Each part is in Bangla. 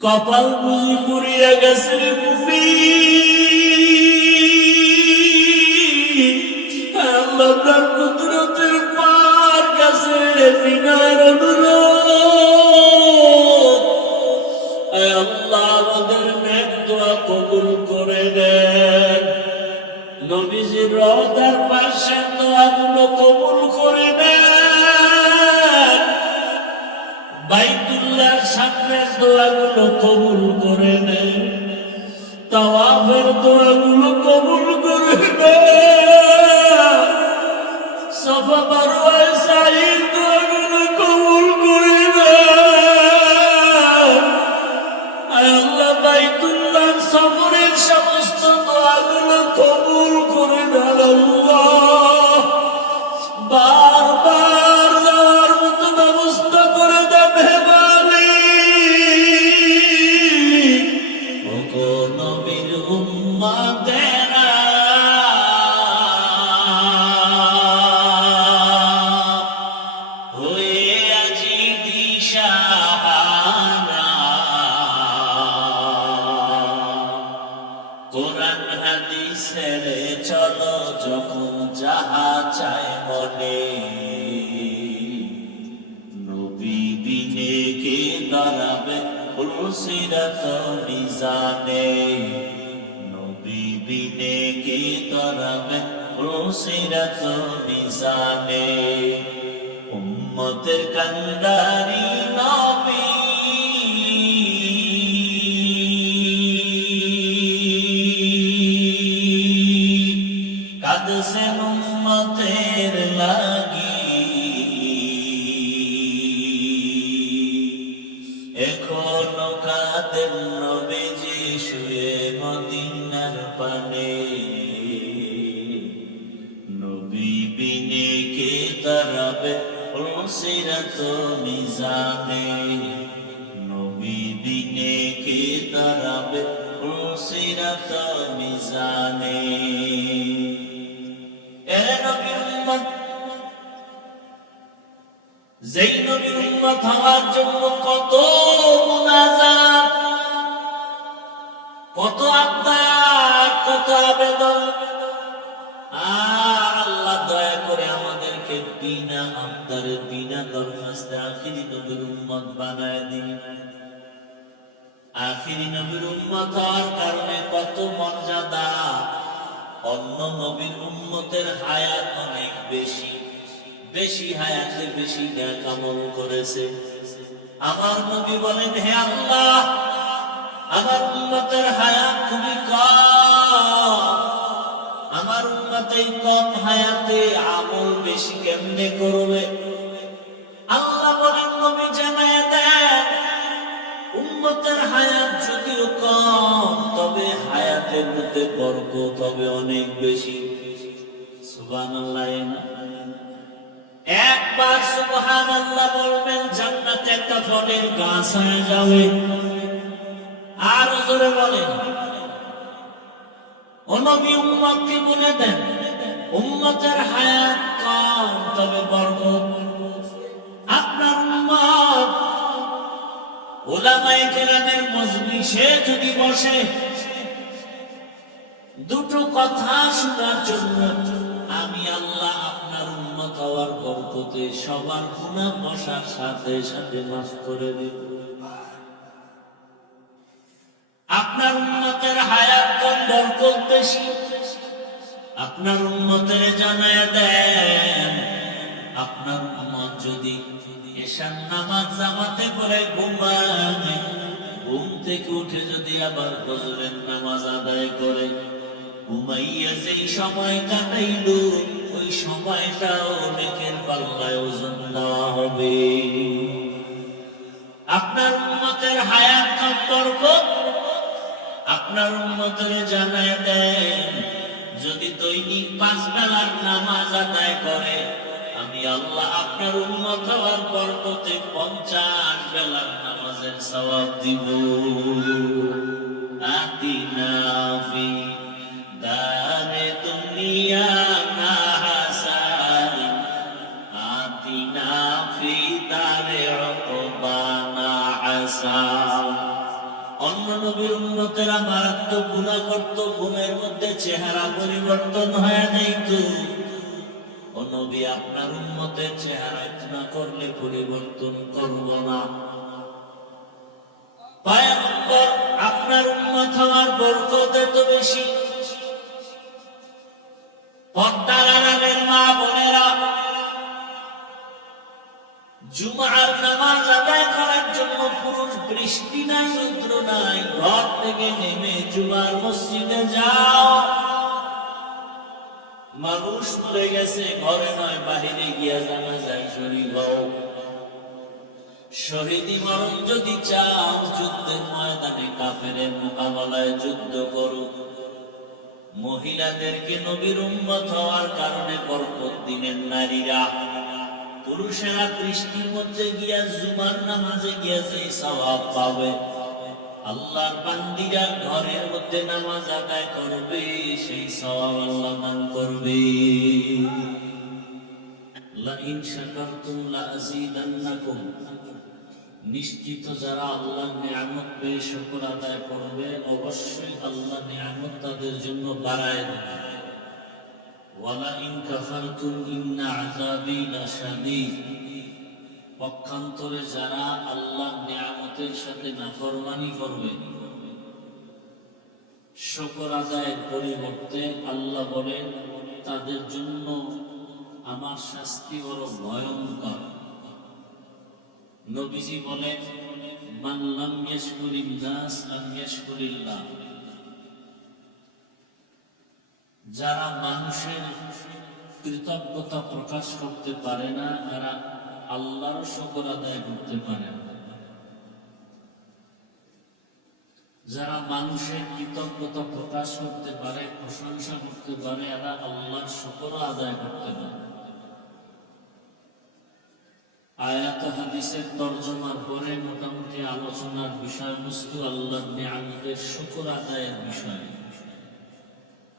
কপাল বুঝি পুড়িয়া গেছে রে মুফি। আল্লাহ তার কুদরতের পার গেছে বিনার অনুরোধ। আল্লাহ আমাদের নেক দোয়া কবুল করে দেন। নবীজির রওজার পাশে দোয়াগুলো কবুল করে দেন। বাইতুল্লাহর সামনের দোয়াগুলো কবুল করে দেন। তাওয়াফের দোয়াগুলো কবুল করে দেন। সাফা মারওয়ায় সাঈর দোয়াগুলো কবুল করে দেন। আল্লাহ বাইতুল্লাহর সফরের সমস্ত দোয়াগুলো কবুল করে দেন। আল্লাহ বারবার যাওয়ার মতো ব্যবস্থা করে দেন হে মালিক। ওগো নবীর উম্মতেরা হয়ে আজি দিশাহারা, কোরআন হাদিস ছেড়ে চলো যখন যাহা চায় মনে। নবী বিনে কে দাঁড়াবে সিরাত মিজানে। নবী বিনে কে দাঁড়াবে সিরাত মিজানে। উম্মতের কান্ডারি নবী কাঁদছেন উম্মতের লাগি। এখনো কাঁদেন নবীজি শুয়ে মদিনার পানে। নবী বিনে কে দাঁড়াবে সিরাত মিজানে। নবী বিনে কে দাঁড়াবে সিরাত মিজানে। এ নবীর উম্মত, যেই নবীর উম্মত হওয়ার জন্য কত মুনাজাত, কত আবদার, কত আবেদন। আর আল্লাহ দয়া করে আমাদেরকে বিনা আবদারে বিনা দরখাস্তে আখিরি নবীর উম্মত বানায় দিন। আখিরি নবীর উম্মত হওয়ার কারণে কত মর্যাদা। অন্য নবীর উম্মতের হায়াত অনেক বেশি, বেশি হায়াতে বেশি নেক আমল করেছে। আমার নবী বলেন, হে আল্লাহ, আমার উম্মতের হায়াত খুবই কম। আমার উম্মত এই কম হায়াতে আমল বেশি কেমনে করবে? আল্লাহ বলেন, নবী জানায় দেন, উম্মতের হায়াত যদিও কম, তবে হায়াতের মধ্যে বরকত হবে অনেক বেশি। সুবহানাল্লাহ। একবার সুবহানাল্লাহ বলবেন, জান্নাতে একটা ফলের গাছ হয়ে যাবে। আর জোরে বলেন, ও নবী উম্মতকে বলে দেন, উম্মতের হায়াত কম তবে বরকত। আপনার উম্মত উলামায়ে কেরামের মজলিসে যদি বসে দুটো কথা শোনার জন্য, আমি আল্লাহ আপনার উম্মত হওয়ার বরকতে সবার গুনাহ বসার সাথে সাথে মাফ করে দেব। আপনার উম্মতের হায়াত কম, বরকত বেশি। আপনার উম্মতের জানায় দেন, আপনার উম্মত যদি এশার নামাজ জামাতে পড়ে ঘুমায়, ঘুম থেকে উঠে যদি আবার ফজরের নামাজ আদায় করে, ঘুমাইয়া যেই সময় কাটাইল ওই সময়টাও নেকের পাল্লায় ওজন দেওয়া হবে। আপনার উম্মতের হায়াত কম, বরকত। আপনার উম্মতের জানায় দেন, যদি দৈনিক 5 বেলার নামাজ আদায় করে, আমি আল্লাহ আপনার উম্মত হওয়ার বরকতে 50 বেলার নামাজের সওয়াব দিব। আতিনা ফি দারে দুনিয়া না হাসান, আতিনা ফি দারে উকবা না হাসান। অন্য নবীর উম্মতেরা মারাত্মক গুনাহ করত, ঘুমের মধ্যে চেহারা পরিবর্তন হয়ে যাইত। ও নবী, আপনার উম্মতের চেহারা গুনাহ করলে পরিবর্তন করব না। পয়গম্বর, আপনার উম্মত হওয়ার বরকত এত বেশি। পর্দার আড়ালের মা বোনেরা, জুমার নামাজ আদায় করার জন্য পুরুষ, বৃষ্টি নাই, রৌদ্র নাই, ঘর থেকে নেমে জুমার মসজিদে যাও। মানুষ মরে গেছে, ঘরে নয় বাহিরে গিয়া জানাজায় শরীক হও। শহীদি মরণ যদি চাও, যুদ্ধের ময়দানে কাফেরের মোকাবেলায় যুদ্ধ করো। মহিলাদেরকে নবীর উম্মত হওয়ার কারণে বরকত দিলেন নারীরা। পুরুষেরা বৃষ্টির মধ্যে গিয়া জুমার নামাজে গিয়া যে সওয়াব পাবে, আল্লাহর বান্দীরা ঘরের মধ্যে নামাজ আদায় করবে, সেই সওয়াব আল্লাহ দান করবে। লা ইন শাকারতুম লা আযীদান্নাকুম, নিশ্চিত যারা আল্লাহর নিয়ামত পেয়ে শুকর আদায় করবে, অবশ্যই আল্লাহ নিয়ামত তাদের জন্য বাড়ায় দেবে। ওয়ালা ইন কাফারতুম ইন্না আযাবি লাশাদীদ, পক্ষান্তরে যারা আল্লাহর নিয়ামতের সাথে নাফরমানি করবে, শুকর আদায়ের পরিবর্তে, আল্লাহ বলেন তাদের জন্য আমার শাস্তি বড় ভয়ঙ্কর। নবীজি বলেন, মান লাম ইয়াশকুরিন নাস লাম ইয়াশকুরিল্লাহ, যারা মানুষের কৃতজ্ঞতা প্রকাশ করতে পারে না, তারা আল্লাহর শুকর আদায় করতে পারে না। যারা মানুষের কৃতজ্ঞতা প্রকাশ করতে পারে, প্রশংসা করতে পারে, এরা আল্লাহর শুকর আদায় করতে পারে। আয়াত হাদিসের তরজমার পরে মোটামুটি আলোচনার বিষয়বস্তু আল্লাহর নিয়ামতের শুকর আদায়ের বিষয়।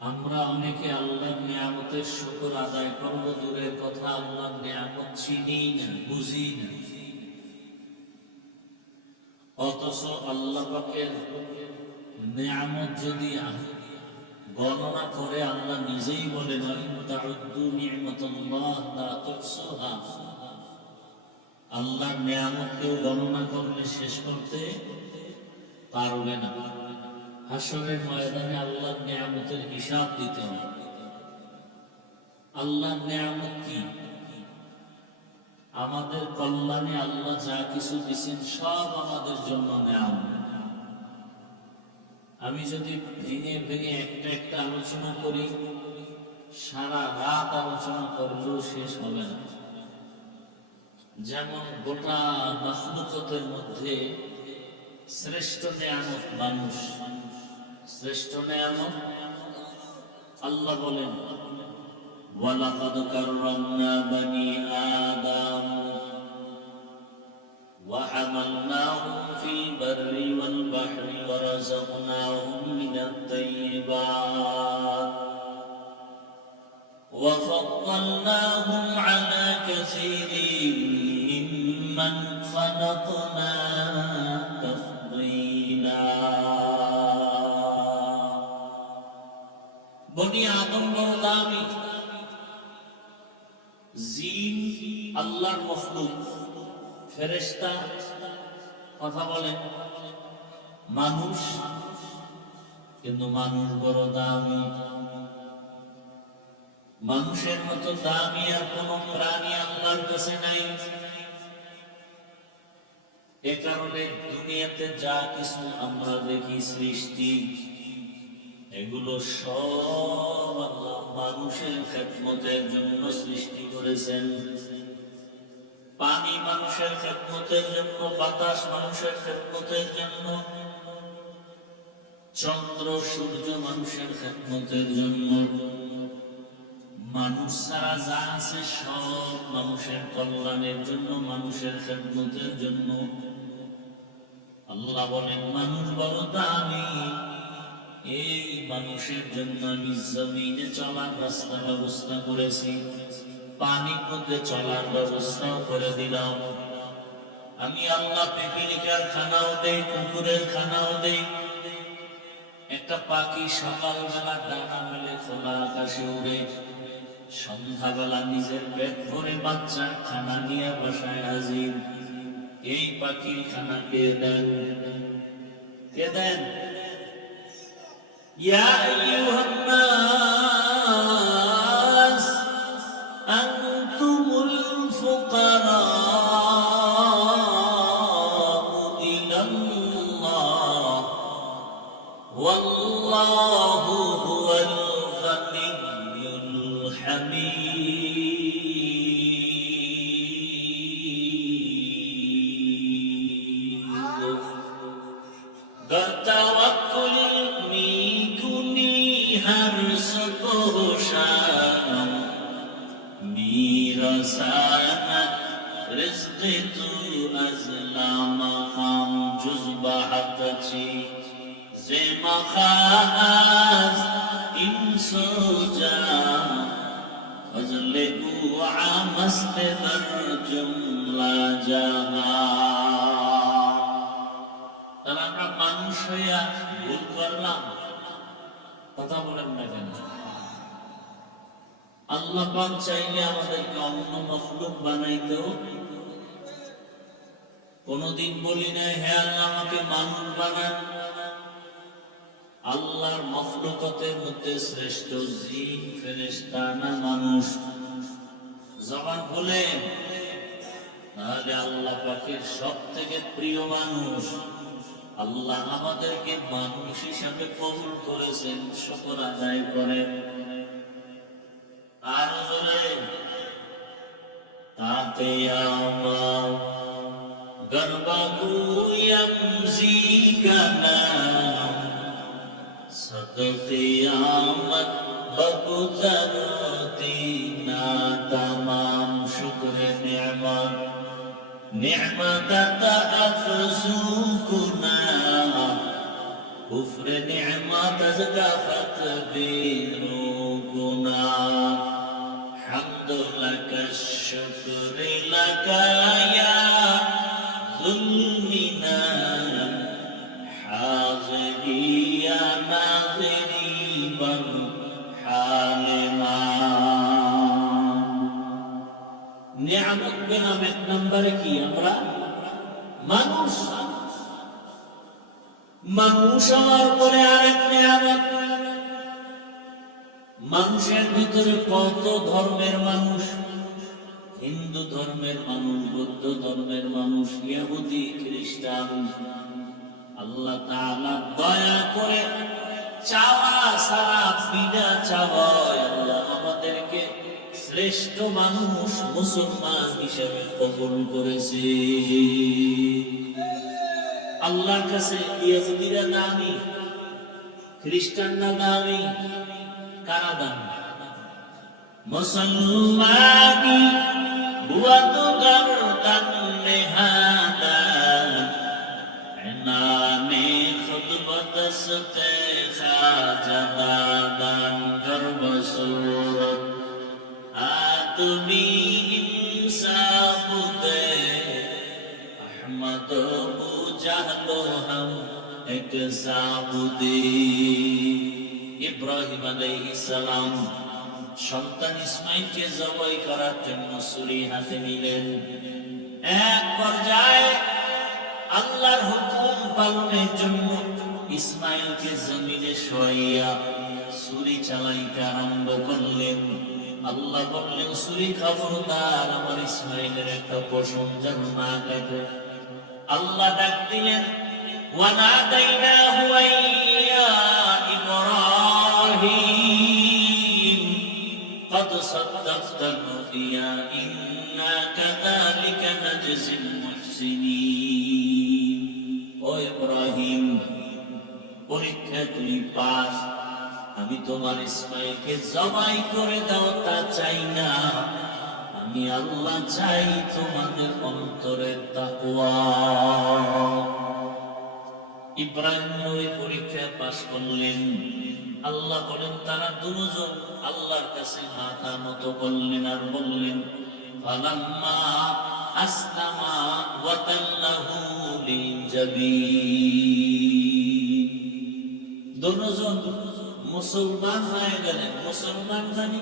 আমরা অনেকে আল্লাহর নিয়ামতের শুকর আদায় করব দূরের কথা, আল্লাহর নিয়ামত চিনি না, বুঝি না। অথচ আল্লাহ পাকের নিয়ামত যদি গণনা করে, আল্লাহ নিজেই বলেন, তাউদ্দু নি'মাতাল্লাহ লা তুহসুহা, আল্লাহর নিয়ামতকেও গণনা করলে শেষ করতে পারবে না। হাসরের ময়দানে আল্লাহর নিয়ামতের হিসাব দিতে হবে। আল্লাহর নিয়ামত কি? আমাদের কল্যাণে আল্লাহ যা কিছু দিয়েছেন সব আমাদের জন্য নিয়ামত। আমি যদি ভেঙে ভেঙে একটা একটা আলোচনা করি, সারা রাত আলোচনা করলেও শেষ হবে না। যেমন গোটা মাখলুকাতের মধ্যে শ্রেষ্ঠ নিয়ামত মানুষ, শ্রেষ্ঠ নিয়ামত। আল্লাহ বলেন, ওয়ালাকাদ কাররামনা বানি আদম ওয়া হামালনাহুম ফিল বাররি ওয়াল বাহরি ওয়া রাযাকনাহুম মিনাত তাইয়্যিবাত ওয়া ফাদ্দালনাহুম আলা কাসীরিন মিম্মান খালাকনা তাফদীলা। বনি আদম বড় দামি, জিন আল্লাহর মখলুক, ফেরেশতা কথা বলেন, মানুষ, কিন্তু মানুষ বড় দামি। মানুষের মতো দামি আর কোন প্রাণী আল্লাহর কাছে নাই। এ কারণে দুনিয়াতে যা কিছু আমরা দেখি সৃষ্টি, এগুলো সব আল্লাহ মানুষের খেদমতের জন্য সৃষ্টি করেছেন। পানি মানুষের খেদমতের জন্য, বাতাস মানুষের খেদমতের জন্য, চন্দ্র সূর্য মানুষের খেদমতের জন্য। মানুষ ছাড়া যা আছে সব মানুষের কল্যাণের জন্য, মানুষের খেদমতের জন্য। আল্লাহ বলেন, মানুষ বড় দামি, এই মানুষের জন্য আমি জমিনে চলার রাস্তা ব্যবস্থা করেছি, পানির মধ্যে চলার ব্যবস্থা করে দিলাম। আমি আল্লাহ পিপিলিকার খানাও দেই, কুকুরের খানাও দেই। একটা পাখি সকালবেলা ডানা মেলে খোলা আকাশে উড়ে, সন্ধ্যাবেলা নিজের পেট ভরে বাচ্চার খানা নিয়ে বাসায় হাজির। এই পাখির খানা কে দেন? কে দেন? ইয়া আইয়ুহান নাস আনতুমুল ফুকারাউ ইলাল্লাহ ওয়াল্লাহু হুয়াল গানিয়্যুল হামিদ। गर तवक्कुल मीकुनी हर सकोशाम मीरसानत रिज़्क़ तू अज़ला मक़ाम जुज़बाहतची ज़े मख़ाज़ इंसोजा फज़ले ऊ आमस्त दर जुमला जहां। তাহলে আমরা মানুষ হইয়া ভুল করলাম, কথা বলেন না কেন? আল্লাহ পাক চাইলে আমাদেরকে অন্য মখলুক বানাইতেও, কোনদিন বলি না হে আল্লাহ আমাকে মানুষ বানান। আল্লাহর মখলুকতের মধ্যে শ্রেষ্ঠ জিন ফেরেশতা না মানুষ? জবান বলেন, তাহলে আল্লাহ পাকের সব থেকে প্রিয় মানুষ। আল্লাহ আমাদেরকে মানুষ হিসাবে কবুল করেছেন, শুকর আদায় করেন। আর জোরে তাতে আমার গর্বাগুয়াম জিগানা সদকিয়ামত বকুতরতি না তামাম শুকরে নিয়ামত নিয়ামত আফসুকুনা কুফর নিয়ামত আজগাফত বিরুকুনা হামদ লাক শুকর লাক ইয়া যুলমিনা হাযিরিয়া নাযিরিবান হালিমা। নিয়ামত বেনাম এক নম্বরে কি? আমরা মানুষ। মানুষ হওয়ার পরে আরেক নিয়ামত। মানুষের ভিতরে কত ধর্মের মানুষ? হিন্দু ধর্মের মানুষ, বৌদ্ধ ধর্মের মানুষ, ইহুদি, খ্রিস্টান। আল্লাহ তাআলা দয়া করে চাওয়া সারা বিনা চাওয়ায় আল্লাহ আমাদেরকে শ্রেষ্ঠ মানুষ মুসলমান হিসেবে কবুল করেছে। আল্লাহর কাছে ইহুদিরা দামি, খ্রিস্টানরা দামি, কারা দামি? মুসলমানি হুয়া তো গর্দান নেহাদা এনানে খুদবত সতে খাজাদান গর্ব সুরত আদমি ইনসাফুদে আহমদ বু জাহলো হাম এক সাবুদে। ইব্রাহিম আলাইহিস সালাম সন্তান ইসমাইলকে জবাই করার জন্য ছুরি হাতে নিলেন। এক পর্যায়ে আল্লাহর হুকুম পালনের জন্য ইসমাইলকে জমিনে শোয়াইয়া ছুরি চালাইতে আরম্ভ করলেন। আল্লাহ বললেন, ছুরি খবরদার আমার ইসমাইলের একটা পশম যেন না কাটে। আল্লাহ ডাক দিলেন, ওয়ানাদাইনাহু ইয়া ইব্রাহিম قد صدقت الرؤيا إنا كذلك نجزي المحسنين। ও ইব্রাহিম, পরীক্ষা তুই পাস। আমি তোমার ইসমাইলকে জবাই করে দাও তা চাই না, আমি আল্লাহ চাই তোমাদের অন্তরের তাকওয়া। ইব্রাহিম নবী পরীক্ষা পাস করলেন। আল্লাহ বলেন, তারা দুজন আল্লাহর কাছে মাথা নত করলেন আর বললেন, ফালাম্মা আসলামা ওয়া তাল্লাহু লিলজাবিন। দুজন মুসলমান হয়ে গেলেন। মুসলমান মানে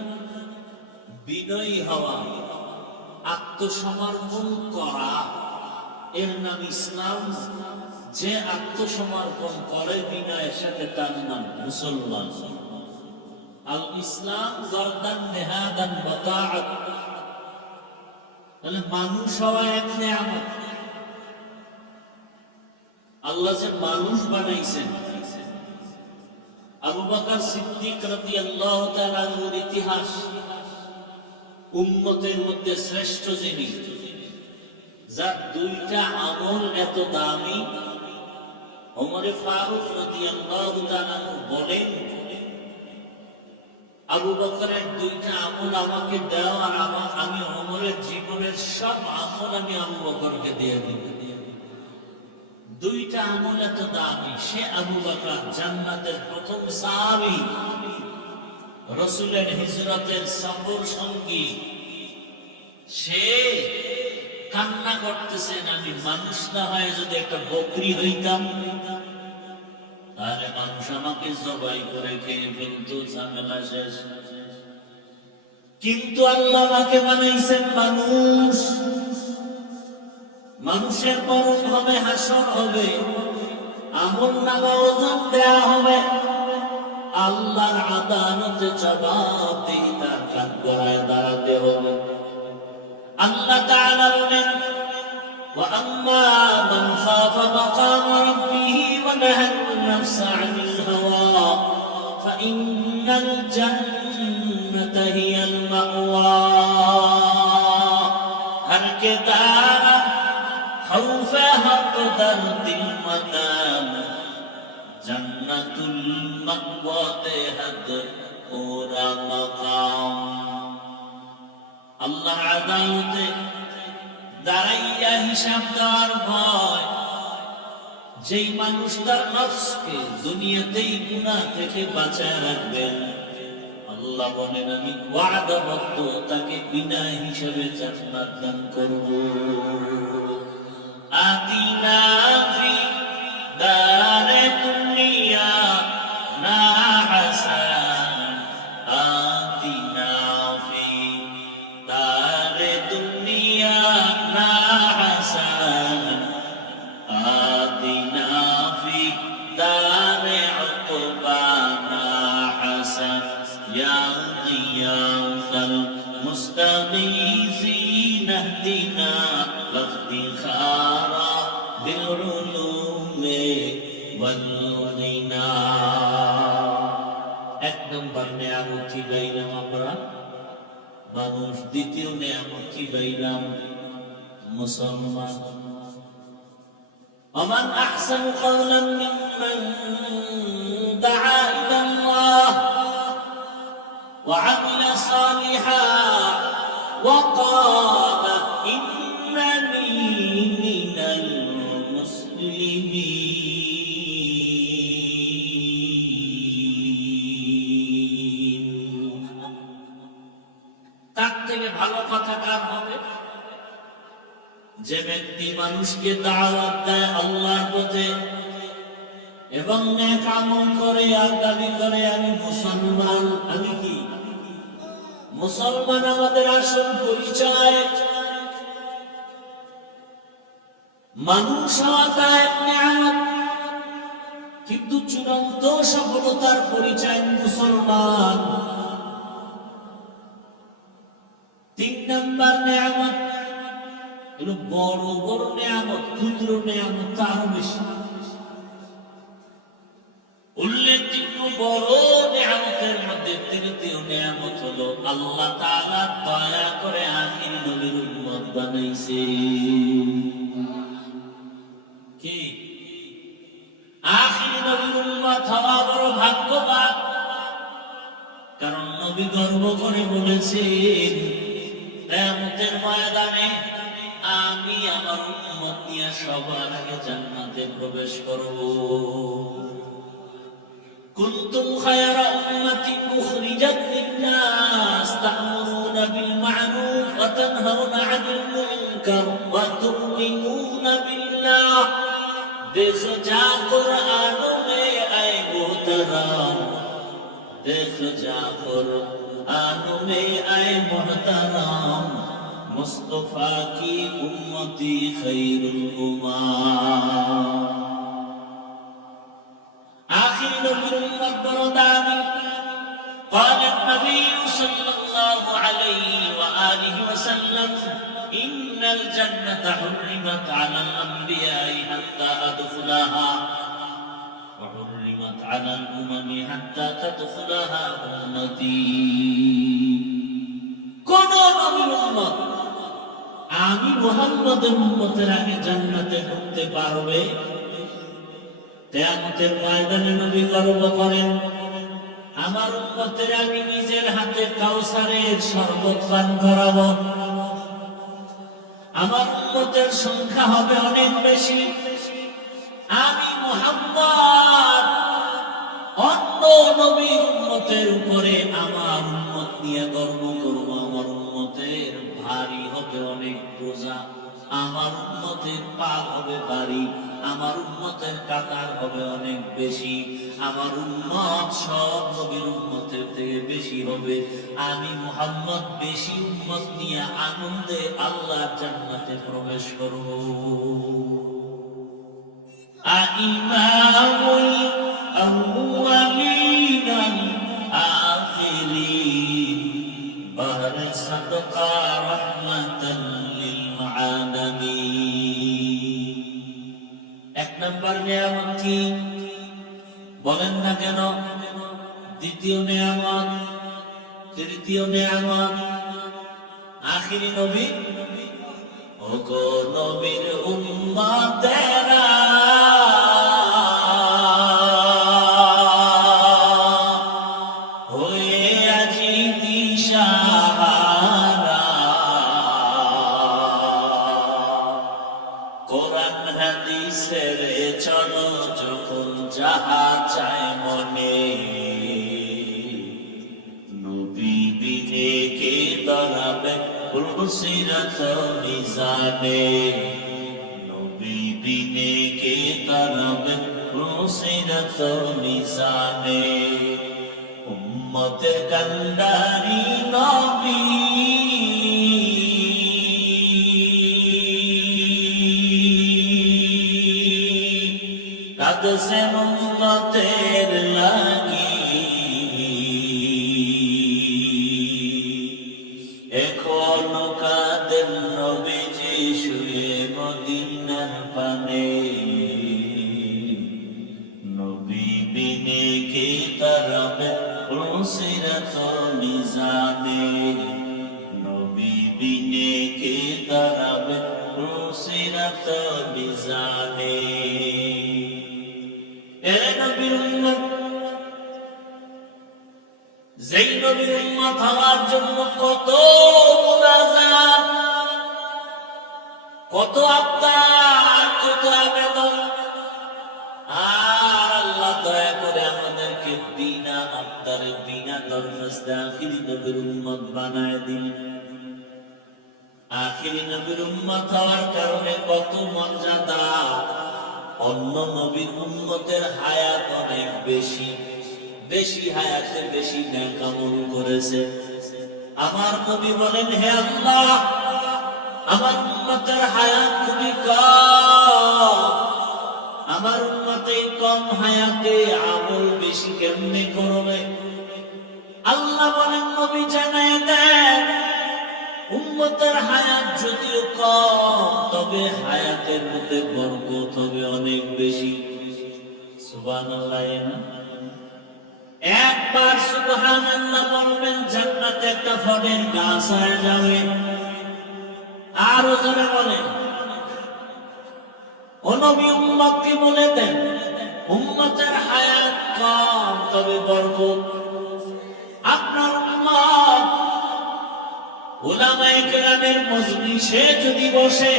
বিনয়ী হওয়া, আত্মসমর্পণ করা, এর নাম ইসলাম। যে আত্মসমর্পণ করে বিনয়ের সাথে তার নাম মুসলমান। আল ইসলাম গরদান নেহাদান বাতাআত। তাহলে মানুষ হওয়া এক নিয়ামত। আল্লাহ যে মানুষ বানাইছেন। আবু বকর সিদ্দিক রাদিয়াল্লাহু তাআলা এর ইতিহাস, উম্মতের মধ্যে শ্রেষ্ঠ যিনি, যার দুইটা আমল এত দামি। ওমরে ফারুক রাদিয়াল্লাহু তাআলা বলেন, আবু বকরের দুইটা আমল আমাকে দাও, আর আমি ওমরের জীবনের সব আমল আমি আবু বকরকে দিয়ে দিব। দুইটা আমল এত দামি। সে আবু বকর জান্নাতের প্রথম সাহাবী, রাসূলের হিজরতের সফর সঙ্গী। সে কান্না করতেছেন, আমি মানুষ না হয় যদি একটা বকরি হইতাম, তাহলে মানুষ আমাকে জবাই করে খেয়ে ফেলতো, ঝামেলা শেষ। কিন্তু আল্লাহ আমাকে বানাইছেন মানুষ। মানুষের মরণ হবে, হাসর হবে, আমল নামা ওজন দেয়া হবে, আল্লাহর আদালতে জবাবদিহিতার কাঠগড়ায় দাঁড়াতে হবে। আল্লাহ তাআলা বলেন, ওয়া আম্মা মান খাফা মাকাম রাব্বিহি ওয়া নাহা নাফসা আনিল হাওয়া ফাইন্নাল জান্নাতা হিয়াল মাওয়া। হর কে দারা খাউফে হক দরদিল মাকাম জান্নাতুল মাওয়াতে হাদ ওরা মাকাম। আল্লাহ আদালতে দাঁড়াইয়া হিসাব দেওয়ার ভয়। যেই মানুষ তার নফসকে দুনিয়াতেই গুনাহ থেকে বাঁচায় রাখবেন, আল্লাহ বলেন আমি ওয়াদাবদ্ধ তাকে বিনা হিসাবে জান্নাত দান করব। আতিনা ফি দারে দুনিয়া না হাসান, আতিনা ফি দারে দুনিয়া না হাসান, আতিনা ফি দারে উকবা না হাসান, ইয়া গিয়াসাল মুস্তাগীসিন ইহদিনা লাফতিখারা বিলউলুমে ওয়াল গিনা। এক নম্বর নিয়ামত কি পাইলাম আমরা? মানুষ। দ্বিতীয় নিয়ামত কি পাইলাম? মুসলমান। ومن أحسن قولا ممن دعا إلى الله وعمل صالحا وقال إنني من المسلمين। তার থেকে ভালো কথা কার হবে? যে ব্যক্তি মানুষকে দাওয়াত দেয় আল্লাহর পথে এবং নেক আমল করে আর দাবি করে আমি মুসলমান। আমি কি মুসলমান? আমাদের আসল পরিচয় মানুষ হওয়াটা এক নিয়ামত, কিন্তু চূড়ান্ত সফলতার পরিচয় মুসলমান। 3 নম্বর নিয়ামত হলো বড় বড় নিয়ামত, ক্ষুদ্র নিয়ামত আরো বেশি। উল্লেখযোগ্য বড় নিয়ামতের মধ্যে তৃতীয় নিয়ামত হলো আল্লাহ তাআলা দয়া করে আখির নবীর উম্মত বানাইছে। কি আখির নবীর উম্মত হওয়া বড় ভাগ্যবান। কারণ নবী গর্ব করে বলেছেন, কিয়ামতের ময়দানে আমি আমার উম্মত নিয়ে সবার আগে জান্নাতে প্রবেশ করব। কুনতুম খায়রা উম্মাতিন উখরিজাত লিন-নাস তা'মুরুনা বিল মা'রুফ ওয়া তানহাউনা 'আনিল মুনকার कुरान में आए मोहतरम, देख जा कुरान में आए मोहतरम, मुस्तफा की उम्मती खैरुल उम्मत। आखिर नबीर उम्मत बड़ो दामी। قال النبي صلى الله عليه وآله وسلم إن الجنة حرمت على الأنبياء حتى أدخلها وحرمت على الأمم حتى تدخلها أمتي। কোন নবীর উম্মত আমি মুহাম্মদের উম্মতের আগে জান্নাতে ঢুকতে পারবে? কিয়ামতের ময়দানে নবী গর্ব করেন, আমার উম্মতের আমি নিজের হাতে কাউসারের শরবত পান করাবো। আমার উম্মতের সংখ্যা হবে অনেক বেশি। আমি মুহাম্মদ অন্য নবীর উম্মতের উপরে আমার উম্মত নিয়ে গর্ব করব। আমার উম্মতের ভারী হবে অনেক বোঝা, আমার উম্মতের পাপ হবে ভারী, আমার উম্মতের কাতার হবে অনেক বেশি, আমার উম্মত সব নবীর উম্মতের থেকে বেশি হবে। আমি মুহাম্মদ বেশি উম্মত নিয়ে আনন্দে আল্লাহর জান্নাতে প্রবেশ করব। ইমামুল আউয়ালিন আখিরিন বাহর সাদকা রাহমাতাল লিল আলামিন। এক নম্বর নিয়ামত কি বলেন না কেন? দ্বিতীয় নিয়ামত, তৃতীয় নিয়ামত আখিরি নবী। ওগো নবীর উম্মতেরা, হয়ে আজি দিশাহারা, কোরআন হাদিসের চলো যখন যাহা চায় মনে, নবী বিনে কে দাঁড়াবে পুলসিরাত মিজানে, নবী বিনে কে দাঁড়াবে পুলসিরাত মিজানে। উম্মতের কান্ডারি নবী, কাঁদছেন উম্মতের লাগি, এখনো কাঁদেন নবীজি শুয়ে মদিনার পানে, নবী বিনে কে দাঁড়াবে পুলসিরাত মিজানে, নবী বিনে কে দাঁড়াবে পুলসিরাত মিজানে। নবীর উম্মত, যেই নবীর উম্মত হওয়ার জন্য কত মুনাজাত, কত আবদার, কত আবেদন, আর আল্লাহ দয়া করে আমাদেরকে বিনা আবদারে বিনা দরখাস্তে আখিরি নবীর উম্মত বানায় দিলেন। আখিরি নবীর উম্মত হওয়ার কারণে কত মর্যাদা। অন্য নবীর উম্মতের হায়াত অনেক বেশি, বেশি হায়াতে বেশি নেক আমল করেছে। আমার নবী বলেন, হে আল্লাহ, আমার উম্মতের হায়াত খুবই কম, আমার উম্মতে কম হায়াতে আমল বেশি কেমনে করবে? আল্লাহ বলেন, নবী জানায় দেন, উম্মতের হায়াত যদিও কম, তবে হায়াতের মধ্যে বরকত হবে অনেক বেশি। সুবহানাল্লাহ। একবার সুবহানাল্লাহ বলবেন, জান্নাতে একটা ফলের গাছ হয়ে যাবে। আরো জোরে বলেন। ও নবী, উম্মতকে বলে দেন, উম্মতের হায়াত কম, তবে বরকত। আপনার উম্মত উলামায়ে কেরামের মজলিসে যদি বসে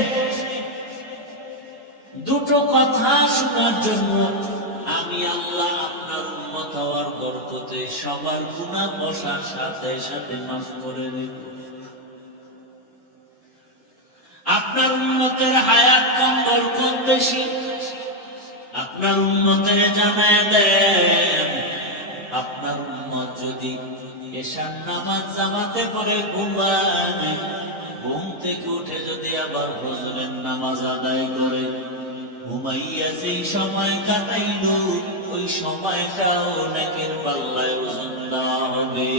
দুটো কথা শোনার জন্য, আমি আল্লাহ আপনার উম্মত হওয়ার বরকতে সবার গুনাহ বসার সাথে সাথে মাফ করে দেব। আপনার উম্মতের হায়াত কম, বরকত বেশি। আপনার আপনার উম্মতের জানায় দেন, আপনার উম্মত যদি এশার নামাজ জামাতে পড়ে ঘুমায়, ঘুম থেকে উঠে যদি আবার ফজরের নামাজ আদায় করে, ঘুমাইয়া যেই সময় কাটাইল ওই সময়টাও নেকের পাল্লায় ওজন দেওয়া হবে।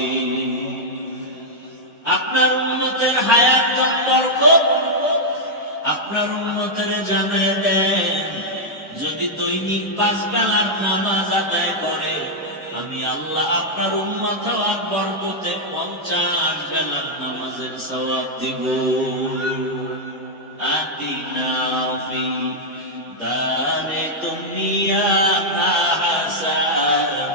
আপনার উম্মতের হায়াত সম্পর্ক আপনার উম্মতের জানায় দেন, যদি দৈনিক 5 বেলার নামাজ আদায় করে, আমি আল্লাহ আপনার উম্মত হওয়ার বরকতে 50 বেলার নামাজের সওয়াব দিব। আতিনা ফি দারে দুনিয়া না হাসান,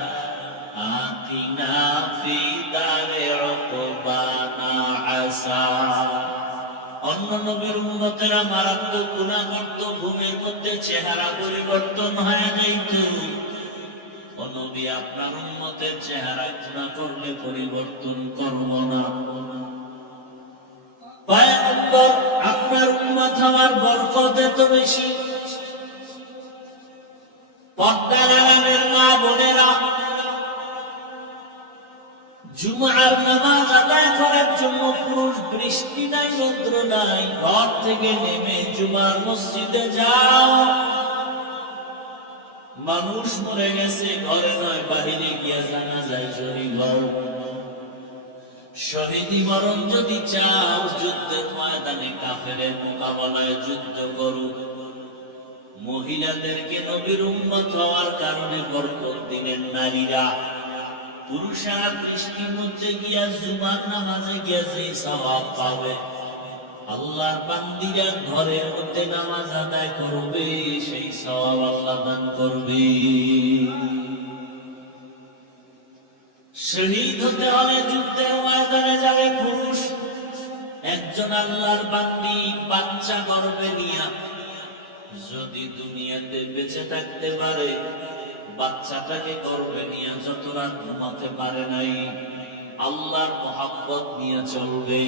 আতিনা ফি দারে উকবানা হাসান। অন্য নবীর উম্মতেরা মারাত্মক গুনাহ করত, ঘুমের মধ্যে চেহারা পরিবর্তন হয়ে যাইত। ও নবী, আপনার উম্মতের চেহারা গুনাহ করলে পরিবর্তন করব না। পয়গম্বর, আপনার উম্মত হওয়ার বরকত এত বেশি। পর্দার আড়ালের মা বোনেরা, জুমার নামাজ আদায় করার জন্য পুরুষ, বৃষ্টি নাই রৌদ্র নাই, ঘর থেকে নেমে জুমার মসজিদে যাও। মানুষ মরে গেছে, ঘরে নয় বাহিরে গিয়া জানাজায় শহীদ হও। শহীদি মরণ যদি চাও, যুদ্ধের ময়দানে কাফেরের মোকাবেলায় যুদ্ধ করো। মহিলাদেরকে নবীর উম্মত হওয়ার কারণে বরকত দিলেন নারীরা। পুরুষেরা বৃষ্টির মধ্যে গিয়া জুমার নামাজে গিয়া যে সওয়াব পাবে, আল্লাহর বান্দীরা ঘরের মধ্যে নামাজ আদায় করবে, সেই সওয়াব আল্লাহ দান করবে। শহীদ হতে হলে যুদ্ধের ময়দানে যাবে পুরুষ। একজন আল্লাহর বান্দী বাচ্চা গর্ভে নিয়া যদি দুনিয়াতে বেঁচে থাকতে পারে, বাচ্চাটাকে গর্ভে নিয়ে যত রাত ঘুমাতে পারে নাই, আল্লাহর মহব্বত নিয়ে চলবে,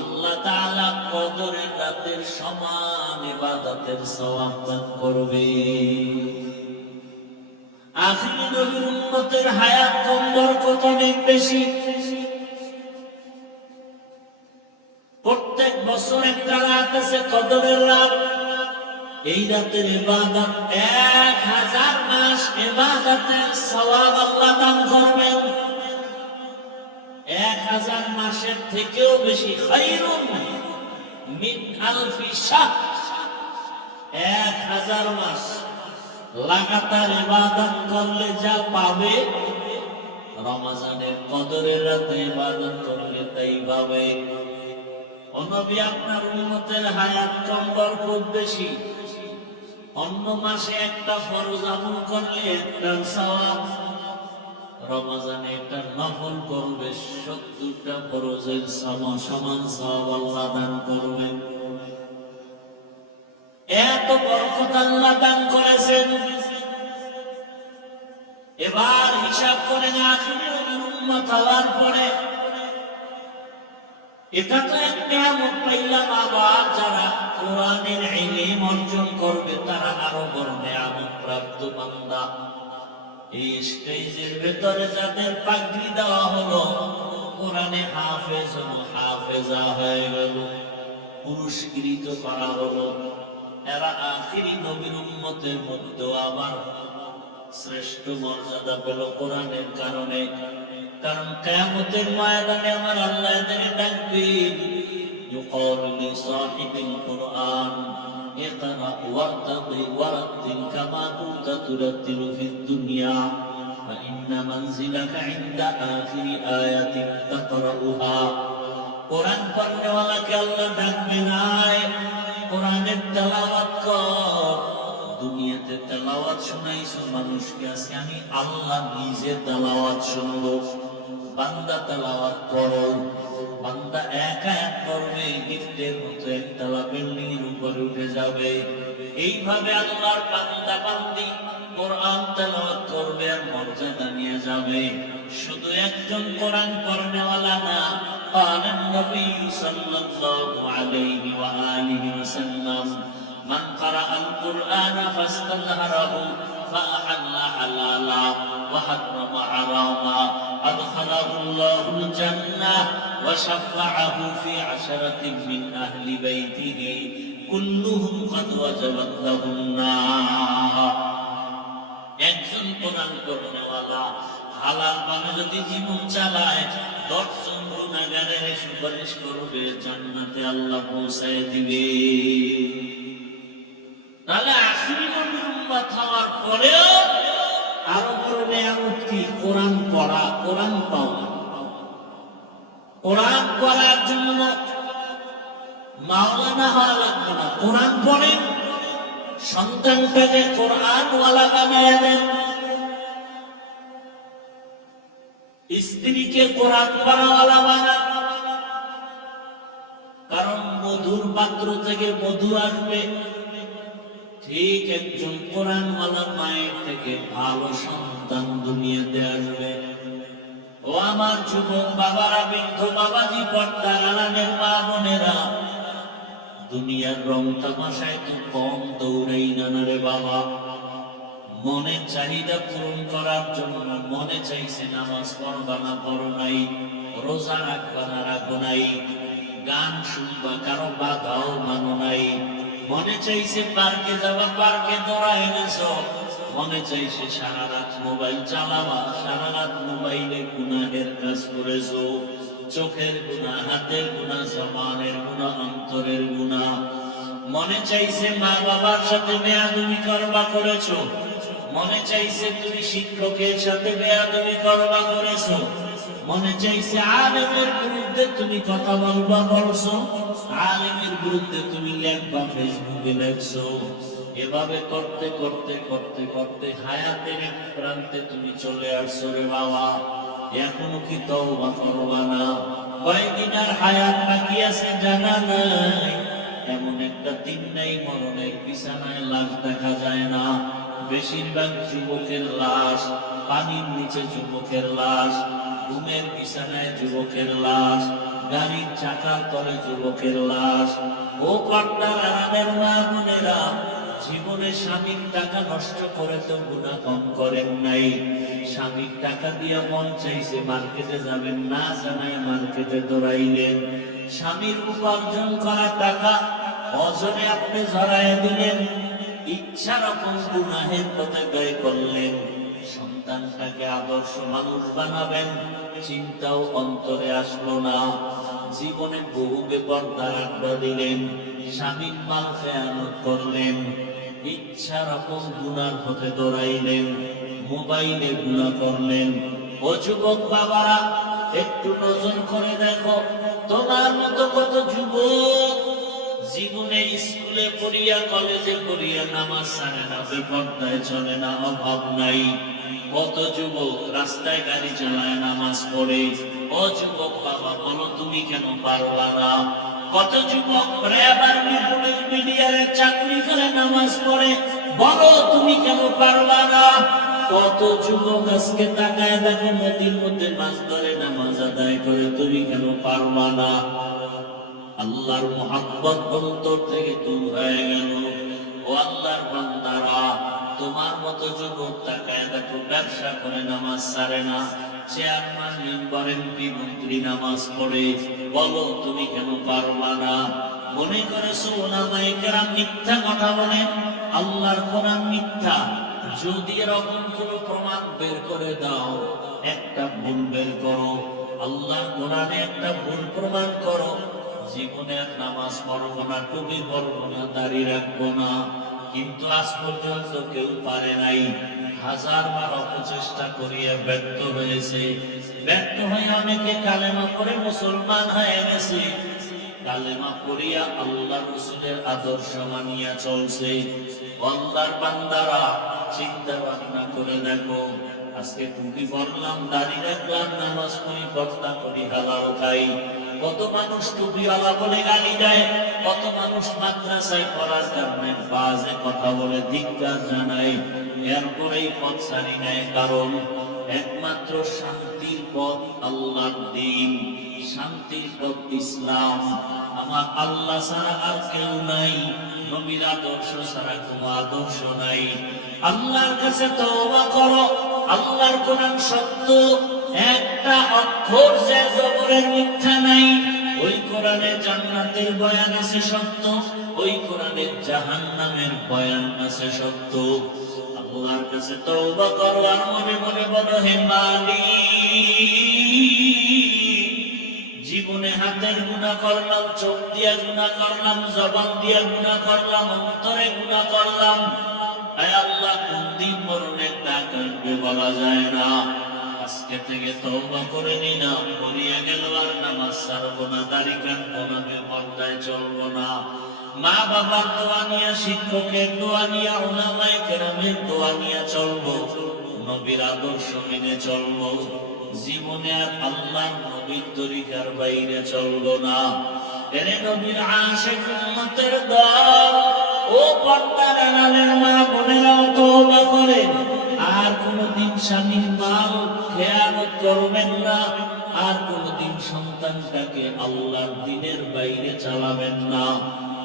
আল্লাহ তাআলা কদরের রাতের সমান ইবাদতের সওয়াব দান করবে। আখিরি নবীর উম্মতের হায়াত কম, বরকত অনেক বেশি। প্রত্যেক বছর একটা রাত আছে কদরের রাত। এই রাতের ইবাদত 1000 মাস ইবাদতের সওয়াব আল্লাহ দান করবেন। 1000 মাসের থেকেও বেশি, খায়রুন মিন আলফি শাহর। 1000 মাস লাগাতার ইবাদত করলে যা পাবে, রমজানের কদরের রাতে ইবাদত করলে তাই পাবে। ও নবী, আপনার উম্মতের হায়াত কম, বরকত বেশি। অন্য মাসে একটা ফরজ আমল করলে একটা সওয়াব, রমজানে একটা নফল করবে 70টা ফরজের সমান সওয়াব আল্লাহ দান করবেন। এত বরকত আল্লাহ দান করেছেন। এবার হিসাব করেন, আখিরি নবীর উম্মত হওয়ার পরে এটা তো এক নিয়ামত পাইলাম। আবার যারা কোরআনের ইলম অর্জন করবে তারা আরো বড় নিয়ামত প্রাপ্ত বান্দা। এই স্টেজের ভেতরে যাদের পাগড়ি দেওয়া হলো, কোরআনে হাফেজ ও হাফেজা হয়ে গেল, পুরস্কৃত করা হলো, এরা আখিরি নবীর উম্মতের মধ্যেও আবার শ্রেষ্ঠ মর্যাদা পেল কোরআনের কারণে। কারণ কিয়ামতের ময়দানে আমার আল্লাহ এদের ডাকবেন, يقال لصاحب القرآن اقرأ وارتقي ورتل كما كنت ترتل في الدنيا فإن منزلك عند آخر آية تقرأها। কোরআন পড়নেওয়ালাকে আল্লাহ ডাকবেন, আয় কোরআনের তেলাওয়াত কর। দুনিয়াতে তেলাওয়াত শোনাইছো মানুষকে, আজকে আমি আল্লাহ নিজে তেলাওয়াত শুনবো। বান্দা তেলাওয়াত করো, বান্দা একা এক করবে, গিফটের মতো একতলা বিল্ডিং এর উপরে উঠে যাবে। এইভাবে আল্লাহর বান্দা বান্দি কোরআন তেলাওয়াত করবে আর মর্যাদা নিয়ে যাবে। শুধু একজন কোরআন পড়নেওয়ালা না, قال النبي صلى الله عليه وآله وسلم من قرأ القرآن فاستظهره فأحل حلالا وحرم حراما أدخله الله الجنة وشفعه في 10 من أهل بيته كلهم قد وجبت لهم النار একজন কোরআন পড়নেওয়ালা হালাল ভাবে যদি জীবন চালায় 10 জন গুনাহগারের সুপারিশ করবে জান্নাতে আল্লাহ পৌঁছায় দিবে তাহলে আখিরি নবীর উম্মত হওয়ার পরেও আরো বড় নিয়ামত কি কোরআন পড়া কোরআন পাওয়া কোরআন পড়ার জন্য মাওলানা হওয়া লাগবে না কোরআন পড়েন সন্তানটাকে কোরআনওয়ালা বানায় দেন স্ত্রীকে কোরআন পড়াওয়ালা বানান কারণ মধুর পাত্র থেকে মধু আসবে ঠিক একজন কোরআনওয়ালা মায়ের থেকে ভালো সন্তান দুনিয়াতে আসবে ও আমার যুবক বাবারা বৃদ্ধ বাবাজি পর্দার আড়ালের মা বোনেরা দুনিয়ার রং তামাশায় তো কম দৌড়াই না রে বাবা মনের চাহিদা পূরণ করার জন্য মনে চাইছে নামাজ পড়বা না পড়ো নাই রোজা রাখবা না রাখো নাই গান শুনবা কারো বাধাও মানো নাই মনে চাইছে পার্কে যাবা পার্কে দৌড়ায় এনেছো মনে চাইছে সারা রাত মোবাইল চালাবা সারা রাত মোবাইলে গুনাহের কাজ করেছো চোখের গুনাহ হাতের গুনাহ জবানের গুনাহ অন্তরের গুনাহ মনে চাইছে মা বাবার সাথে বেয়াদবি করবা করেছো মনে চাইছে তুমি শিক্ষকের সাথে বেয়াদবি করবা করেছো মনে চাইছে আলেমের বিরুদ্ধে তুমি কথা বলবা বলছো আলেমের বিরুদ্ধে তুমি লেখবা ফেসবুকে লেখছো এভাবে করতে করতে করতে করতে হায়াতের এক প্রান্তে তুমি চলে আসছো রে বাবা এখনো কি তওবা করবা না কয়দিন আর হায়াত বাকি আছে জানা নাই এমন একটা দিন নাই মরণের বিছানায় লাশ দেখা যায় না বেশিরভাগ যুবকের লাশ পানির নিচে যুবকের লাশ ঘুমের বিছানায় যুবকের লাশ গাড়ির চাকার তলে যুবকের লাশ ও পর্দার আড়ালের মা বোনেরা জীবনে স্বামীর টাকা নষ্ট করে তো গুনাহ কম করেন নাই স্বামীর টাকা দিয়ে মন চাইছে মার্কেটে যাবেন না জানায় মার্কেটে দৌড়াইলেন স্বামীর উপার্জন করা টাকা অজরে আপনি জড়াইয়া দিলেন ইচ্ছা রকম গুনাহের পথে ব্যয় করলেন সন্তানটাকে আদর্শ মানুষ বানাবেন চিন্তাও অন্তরে আসলো না জীবনে বহু বেপরদার আড্ডা দিলেন স্বামীর মাল খেয়ানত করলেন ইচ্ছা রকম গুনার পথে দৌড়াইলেন মোবাইলে গুনাহ করলেন ও যুবক বাবারা একটু নজর করে দেখো তোমার মতো কত যুবক জীবনে স্কুলে পড়িয়া কলেজে পড়িয়া নামাজ ছাড়ে না বেপরদায় চলে না অভাব নাই কত যুবক রাস্তায় গাড়ি চালায় নামাজ পড়ে ও যুবক বাবা বলো তুমি কেন পারবা না কত যুবক পুলিশ মিডিয়ারে চাকরি করে নামাজ পড়ে বলো তুমি কেন পারবা না কত যুবক আজকে তাকায় দেখো নদীর মধ্যে মাছ ধরে নামাজ আদায় করে তুমি কেন পারবা না আল্লাহর মুহাব্বত অন্তর থেকে দূর হয়ে গেল ও আল্লাহর বান্দারা তোমার মতো যুবক তাকায় দেখো ব্যবসা করে নামাজ ছাড়ে না চেয়ারম্যান মেম্বার এমপি মন্ত্রী নামাজ পড়ে বলো তুমি কেন পারবা না মনে করেছো ওলামায়ে কেরাম মিথ্যা কথা বলেন আল্লাহর কোরআন মিথ্যা যদি এরকম কোনো প্রমাণ বের করে দাও একটা ভুল বের করো আল্লাহর কোরআনে একটা ভুল প্রমাণ করো জীবনে নামাজ পড়বো না টুপি পরবো না দাড়ি রাখবো না কিন্তু আজ পর্যন্ত কেউ পারে নাই হাজারবার অপচেষ্টা করিয়া ব্যর্থ হয়েছে ব্যর্থ হয়ে অনেকে কালেমা পড়ে মুসলমান হয়ে গেছে কালেমা পড়িয়া আল্লাহ রাসূলের আদর্শ মানিয়া চলছে আল্লাহর বান্দারা চিন্তা ভাবনা করে দেখো আজকে টুপি পরলাম দাড়ি রাখলাম নামাজ পড়ি পর্দা করি হালাল খাই কত মানুষ টুপিওয়ালা বলে গালি দেয় কত মানুষ মাদ্রাসায় পড়ার কারণে বাজে কথা বলে ধিক্কার জানায় এরপরেই পথ ছাড়ি নেয় কারণ একমাত্র শান্তির পথ আল্লাহর দ্বীন শান্তির পথ ইসলাম আমার আল্লাহ ছাড়া আর কেউ নাই নবীর আদর্শ ছাড়া কোনো আদর্শ নাই। আল্লাহর কাছে তওবা করো। আল্লাহর কোরআন সত্য, একটা অক্ষর যে জবরের মিথ্যা নাই। ওই কোরআনে জান্নাতের বয়ান আছে সত্য, ওই কোরআনে জাহান্নামের বয়ান আছে সত্য। আল্লাহর কাছে তওবা করো আর মনে মনে বলো, হে মালিক, জীবনে হাতের গুনাহ করলাম, চোখ দিয়া গুনাহ করলাম, জবান দিয়া গুনাহ করলাম, অন্তরে গুনাহ করলাম। আয় আল্লাহ, কোন দিন মরণের ডাক আসবে বলা যায় না। আজকে থেকে তওবা করে নিলাম, মরিয়া গেল আর নামাজ ছাড়বো না, দাড়ি কাটবো না, বেপরদায় চলবো না। মা বাবার দোয়া নিয়ে, শিক্ষকের দোয়া নিয়ে, উলামায়ে কেরামের দোয়া নিয়ে চলবো, নবীর আদর্শ মেনে চলবো। জীবনে আর আল্লাহর নবীর তরিকার বাইরে চলবো না। এরে নবীর আশিক উম্মতের দল, ও পর্দার আড়ালের মা বোনেরাও তওবা করেন। আর কোনদিন স্বামীর মাল খেয়ানত করবেন না, আর কোনদিন সন্তানটাকে আল্লাহর দ্বীনের বাইরে চালাবেন না,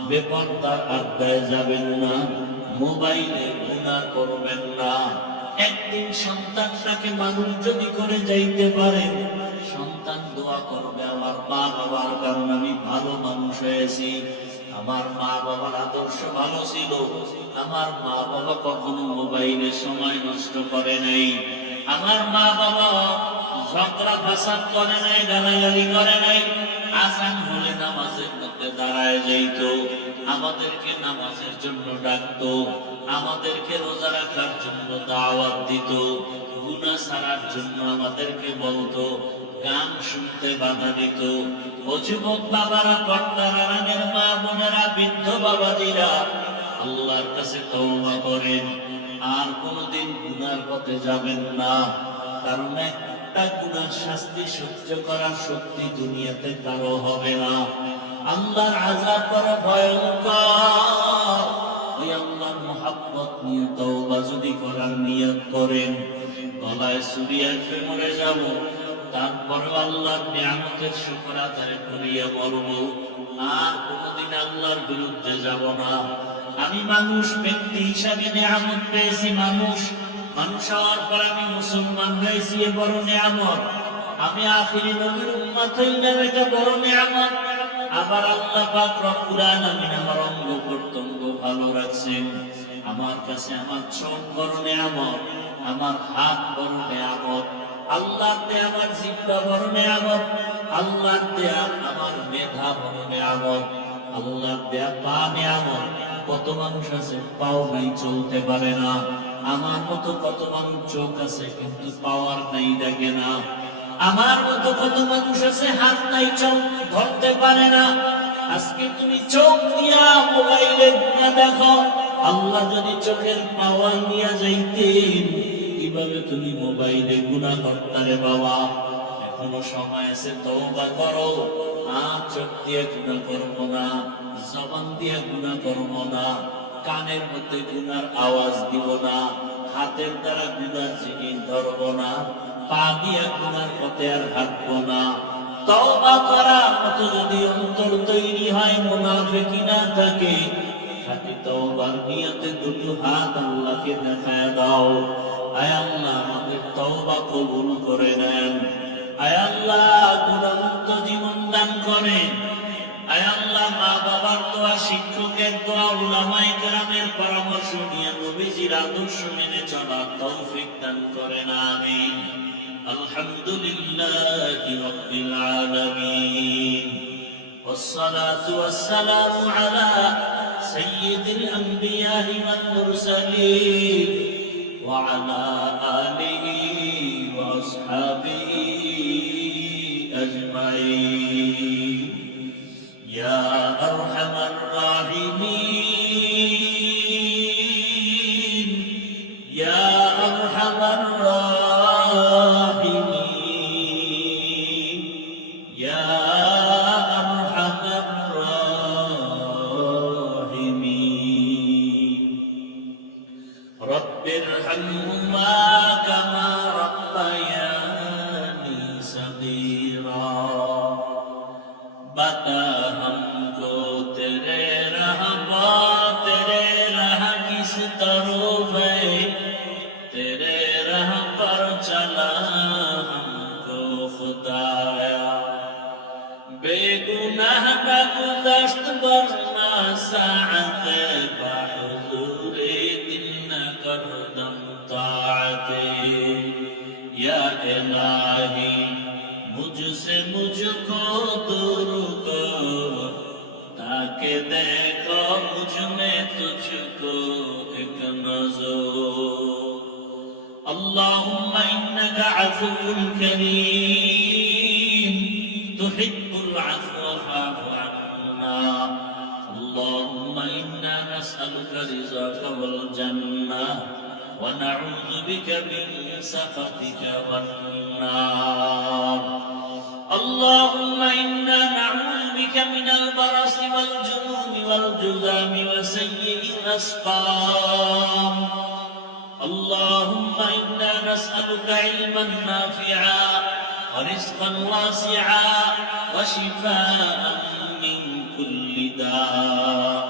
বেপরদার আড্ডায় যাবেন না, মোবাইলে গুনাহ করবেন না। একদিন সন্তানটাকে মানুষ যদি করে যাইতে পারেন, সন্তান দোয়া করবে, আমার মা বাবার কারণে আমি ভালো মানুষ হয়েছি, আমার মা বাবার আদর্শ ভালো ছিল, আমার মা বাবা কখনো মোবাইলে সময় নষ্ট করে নাই, আমার মা বাবা ঝগড়া ফাসাদ করে নাই, গালাগালি করে নাই, আযান হলে নামাজের মধ্যে দাঁড়ায় যাইত, আমাদেরকে নামাজের জন্য ডাকতো, আমাদেরকে রোজা রাখার জন্য দাওয়াত দিত, গুনাহ ছাড়ার জন্য আমাদেরকে বলতো, গান শুনতে বাধা দিত। ও যুবক বাবারা, পর্দার আড়ালের মা বোনেরা, বৃদ্ধ বাবাজিরা, আল্লাহর কাছে তওবা করেন, আর কোনদিন গুনার পথে যাবেন না। কারণ একটা গুনার শাস্তি সহ্য করার শক্তি দুনিয়াতে কারো হবে না। আল্লাহর আযাব বড় ভয়ঙ্কর। ওই আল্লাহর মুহাব্বত নিয়ে তওবা যদি করার নিয়ত করেন, গলায় ছুরি আসবে, মরে যাব, তারপরে আল্লাহর নিয়ামতের শুকর আদায় করিয়া মরব, আর কোনদিন আল্লাহর বিরুদ্ধে যাব না। আমি মানুষ, ব্যক্তি হিসাবে নিয়ামত পেয়েছি, মানুষ হওয়ার পর আমি মুসলমান হয়েছি, এ বড় নিয়ামত। আমি আখিরি নবীর উম্মত হইলাম, এটা বড় নিয়ামত। আবার আল্লাহ পাক রব্বুল আলামিন আমার অঙ্গ প্রত্যঙ্গ ভালো রাখছেন। আমার কাছে আমার চোখ বড় নিয়ামত, আমার হাত বড় নিয়ামত, আল্লাহর দেয়া আমার জিহ্বা বড় নিয়ামত, আল্লাহর দেয়া আমার মেধা বড় নিয়ামত, আল্লাহর দেয়া পা নিয়ামত। কত মানুষ আছে পাও নাই, চলতে পারে না। আমার মতো কত মানুষ চোখ আছে কিন্তু পাওয়ার নাই, দেখে না। আমার মতো কত মানুষ আছে হাত নাই, চোখ ধরতে পারে না। আজকে তুমি চোখ দিয়া মোবাইলে গুনাহ দেখো, আল্লাহ যদি চোখের পাওয়ার নিয়ে যাইতেন, কিভাবে তুমি মোবাইলে গুনাহ করতে বাবা? এখনো সময় আছে, তওবা করো। আর চোখ দিয়ে গুনাহ করবো না, জবান দিয়ে গুনাহ করবো না, কানের মধ্যে গুনার আওয়াজ দিব না, হাতের দ্বারা গুনার জিনিস ধরবো না, পা দিয়ে গুনার পথে আর হাঁটবো না। তওবা করার মতো যদি অন্তর তৈরি হয়, মুনাফিকি না থাকে, খাঁটি তওবার নিয়তে দুটো হাত আল্লাহকে দেখায় দাও। আয় আল্লাহ, আমাদের তওবা কবুল করে নেন। আয় আল্লাহ, গুনাহমুক্ত জীবন দান করেন। আয় আল্লাহ, মা বাবার দোয়া, শিক্ষকের দোয়া, উলামায়ে কেরামের পরামর্শ নিয়ে নবীজির আদর্শ মেনে চলার তৌফিক দান করেন। আমিন। আলহামদুলিল্লাহি রাব্বিল আলামিন, والصلاة والسلام على سيد الأنبياء والمرسلين وعلى آله وأصحابه أجمعين يا أرحم الراحمين يا أرحم الراحمين يا أرحم الراحمين رب ارحمهما كما ربياني صغيرا बता हमको तेरे रहमान चला हमको खुदाया बेगुनाह बगुज़श्त वरना साअत बहुज़ूरे दिल न करदम ताअते या इलाही मुझसे मुझको दूर कर ताकि देखो मुझ में तुझको एक नज़र अल्लाहुम्मा इन्नका अफ़ुव्वुन करीम तुहिब्बुल अफ़्व फ़अफ़ु अन्ना अल्लाहुम्मा इन्ना नस्अलुका रिज़ाका वल जन्नह व नऊज़ु बिका मिन सख़तिका वन नार अल्लाहुम्मा इन्ना नऊज़ु बिका मिनल बरसि वल जुनूनि वल जुज़ामि व सय्यि'ल अस्क़ाम اللهم إنا نسألك علما نافعا ورزقا واسعا وشفاء من كل داء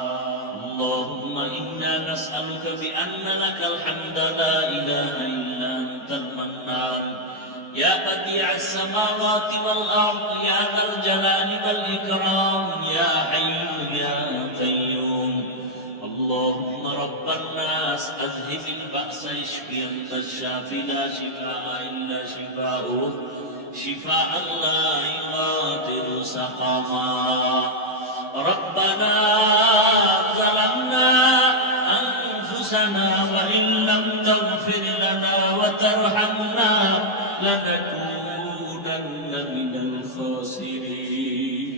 اللهم إنا نسألك بأن لك الحمد لا إله إلا أنت المنان يا بديع السماوات والأرض يا ذا الجلال والإكرام يا حي يا قيوم اللهم رب الناس أذهب البأس اشف أنت الشافي لا شفاء إلا شفاؤك شفاء لا يغادر سقما ربنا ظلمنا أنفسنا وإن لم تغفر لنا وترحمنا لنكونن من الخاسرين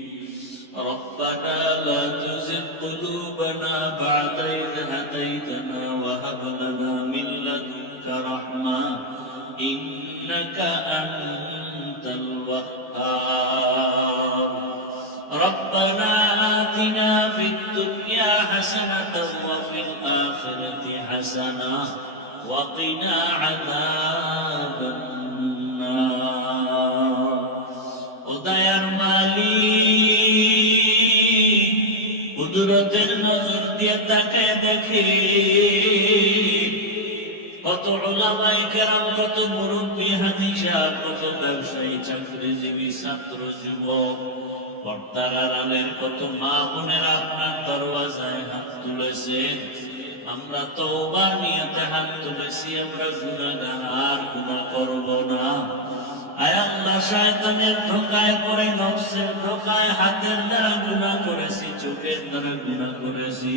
ربنا لا تزغ قلوبنا بعد إذ هديتنا وهب لنا من لدنك رحمة إنك أنت الوهاب ربنا آتنا في الدنيا حسنة وفي الآخرة حسنة وقنا عذاب النار উদয়ার মালিক কুদরতের নজর দিয়ে তাকে দেখে কত উলামায়ে কেরাম কত মুরব্বী হাদিস কত ব্যবসায়ী চাকরিজীবী ছাত্র যুবক পর্দার আড়ালের কত মা বোনেরা আপনার দরওয়াজায় হাত তুলেছেন আমরা তওবার নিয়তে হাত তুলেছি আমরা গুনাহগার আর গুনাহ করব না আয় আল্লাহ শয়তানের ধোঁকায় পড়ে নফসের ধোঁকায় হাতের দ্বারা গুনাহ করেছি চোখের দ্বারা গুনাহ করেছি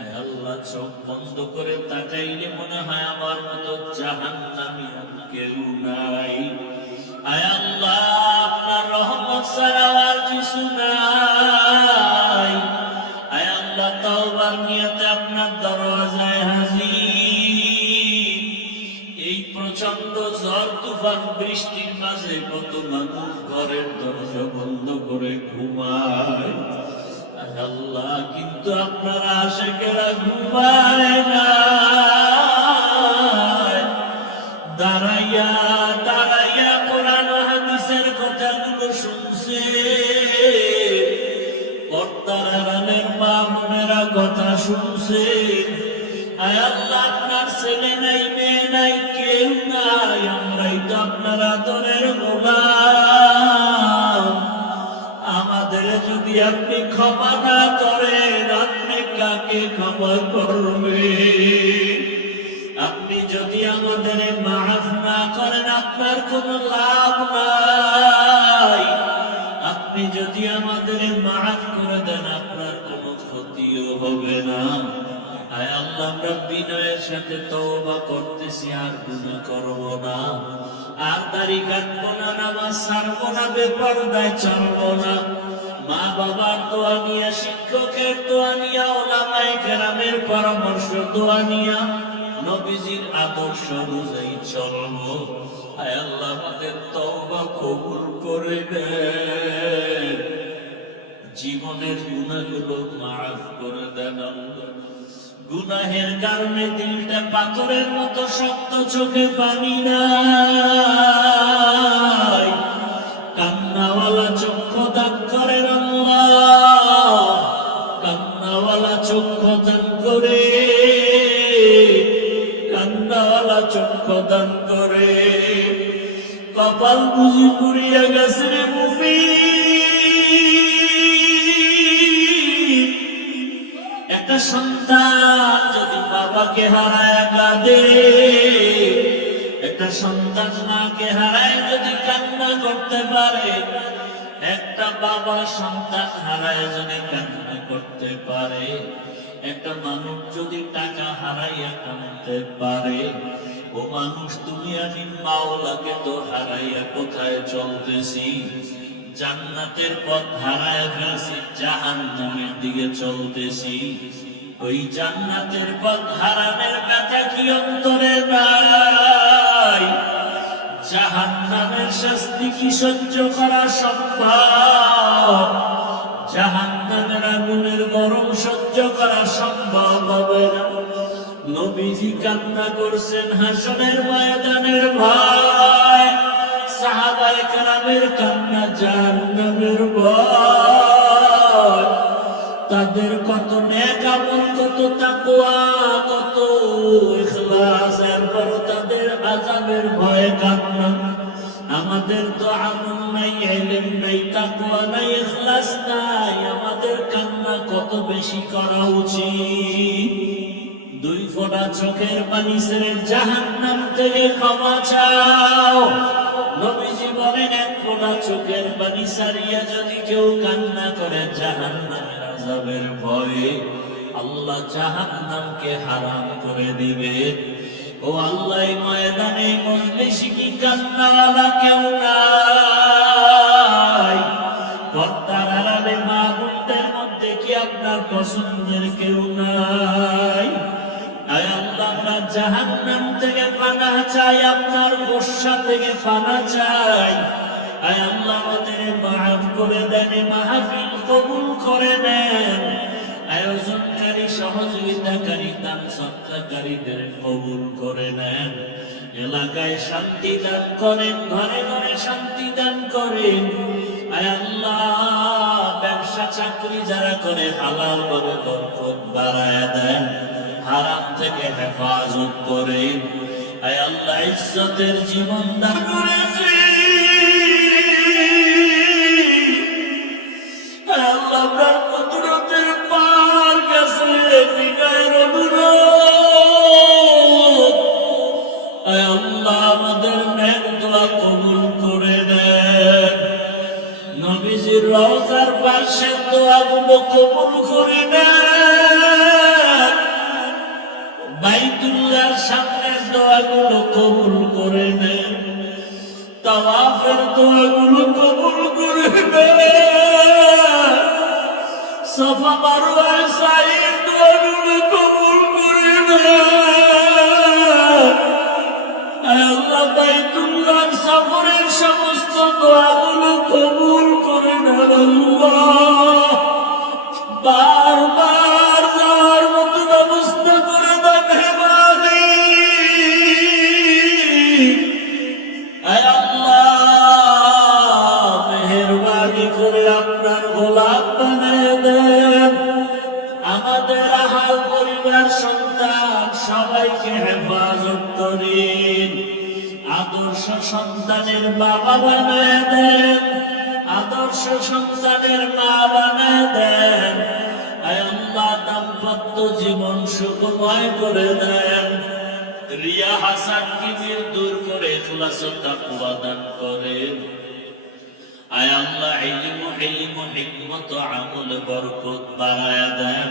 আয় আল্লাহ চোখ বন্ধ করে তাকাইলে মনে হয় আমার মতো জাহান্নামী আর কেউ নাই আয় আল্লাহ আপনার রহমত ছাড়া আর কিছু নাই আয় আল্লাহ তওবার নিয়তে আপনার দরওয়াজায় হাজির এই প্রচন্ড ঝড় তুফান বৃষ্টির মাঝে কত মানুষ ঘরের দরজা বন্ধ করে ঘুমায় আল্লাহ কিন্তু আপনার আশিকেরা ঘুমায় না দাঁড়াইয়া দাঁড়াইয়া কোরআন হাদিসের কথাগুলো শুনছে পর্দার আড়ালের মা বোনেরা কথা শুনছে আয় আল্লাহ আপনার ছেলে নাই মেয়ে নাই কেউ নাই আমরাই তো আপনার আদরের গোলাম আমাদের যদি আপনি ক্ষমা না করেন আপনি কাকে ক্ষমা করবেন আপনি যদি আমাদের মাফ না করেন আপনার কোনো লাভ নাই আপনি যদি আমাদের মাফ করে দেন আপনার কোনো ক্ষতিও হবে না আয় আল্লাহ আমরা বিনয়ের সাথে তওবা করতেছি আর গুনাহ করব না আর দাড়ি কাটবো না নামাজ ছাড়বো না বেপরদায় চলবো না মা বাবার দোয়া নিয়া শিক্ষকের দোয়া নিয়া উলামায়ে কেরামের পরামর্শ দোয়া নিয়া নবীজির আদর্শ অনুযায়ী চলবো আয় আল্লাহ আমাদের তওবা কবুল করে দেন জীবনের গুনাহগুলো মাফ করে দেন আল্লাহ গুনাহের কারণে দিলটা পাথরের মতো শক্ত চোখে পানি নাই কান্নাওয়ালা চক্ষু দান করেন আল্লাহ কান্নাওয়ালা চক্ষু দান করে কান্নাওয়ালা চক্ষু দান করে কপাল বুঝি পুড়িয়া গেছে রে মুফি। একটা সন্তান যদি বাবাকে হারায় কাঁদে, একটা সন্তান মাকে হারায় যদি কান্না করতে পারে, একটা বাবা সন্তান হারায় যদি কান্না করতে পারে, একটা মানুষ যদি টাকা হারাইয়া কাঁদতে পারে, ও মানুষ তুমি আমি মাওলাকে তো হারাইয়া কোথায় চলতেছি? জান্নাতের পথ হারায় ফেলছি, জাহান্নামের দিকে চলতেছি। ওই জান্নাতের পথ হারানোর ব্যথা কি অন্তরে নাই? জাহান্নামের শাস্তি কি সহ্য করা সম্ভব? জাহান্নামের আগুনের গরম সহ্য করা সম্ভব হবে না। নবীজি কান্না করছেন হাসরের ময়দানের ভয়, সাহাবায়ে কেরামের কান্না জাহান্নামের ভয়। তাদের কত নেক আমল, কত তাকওয়া, কত ইখলাস, এরপর তাদের আযাবের ভয়ে কান্না। আমাদের তো আমল নাই, ইলম নাই, তাকওয়া নাই, ইখলাস নাই, আমাদের কান্না কত বেশি করা উচিত। দুই ফোঁটা চোখের পানি ছেড়ে জাহান্নাম থেকে ক্ষমা চাও। নবীজি বলেন এক ফোঁটা চোখের পানি ছাড়িয়া যদি কেউ কান্না করে জাহান্নামের আযাবের ভয়ে, আল্লাহ জাহান্নামকে হারাম করে দিবে। ও আল্লাহ, এই ময়দানে মজলিসে কি কান্নাওয়ালা কেউ নাই? পর্দার আড়ালে মা বোনদের মধ্যে কি আপনার পছন্দের কেউ নাই? আয় আল্লাহ, আমরা জাহান্নাম থেকে পানাহ চাই, আপনার গোসা থেকে পানাহ চাই। আয় আল্লাহ, আমাদের মাফ করে দেন, মাহফিল কবুল করে নেন। আয়োজনকারী, সহযোগিতাকারী, দান সদকাকারীদের কবুল করে নেন। এলাকায় শান্তি দান করেন, ঘরে ঘরে শান্তি দান করেন। আয় আল্লাহ, ব্যবসা চাকরি যারা করে হালাল ভাবে বরকত বাড়ায় দেন, হারাম থেকে হেফাজত করেন। আয় আল্লাহ, ইজ্জতের জীবন দান করেছি। আয় আল্লাহ, আপনার কুদরতের পার গেছে বিনয়ের অনুরোধ। আয় আল্লাহ, আমাদের নেক দোয়া কবুল করে নেন। নবীজির রওজার পাশে দোয়াগুলো কবুল করে নেন। বাইতুল্লাহর সামনের দোয়াগুলো কবুল করে নেন। তাওয়াফের দোয়াগুলো কবুল করে নেন। সাফা মারওয়ার সাইয়ের দোয়াগুলো কবুল করে নেন। আয় আল্লাহ, বাইতুল্লাহ সফরের সমস্ত দোয়াগুলো কবুল করে নেন। আল্লাহ, বারবার যাওয়ার মতো ব্যবস্থা করে দেন হে মালিক। আয় আল্লাহ, মেহেরবানি করে আপনার গোলাম বানিয়ে দেন। আমাদের আহাল পরিবার, সন্তান সবাইকে হেফাজত করেন। আদর্শ সন্তানের বাবা বানিয়ে দেন, আদর্শ সন্তানের মা বানিয়ে দেন। আয় আল্লাহ, দাম্পত্য জীবন সুখময় করে দেন। রিয়া হাসান কিবির দূর করে ইখলাস ও তাকওয়া দান করেন। আয় আল্লাহ, ইলম, হিকমত, আমল, বরকত বাড়ায়া দেন।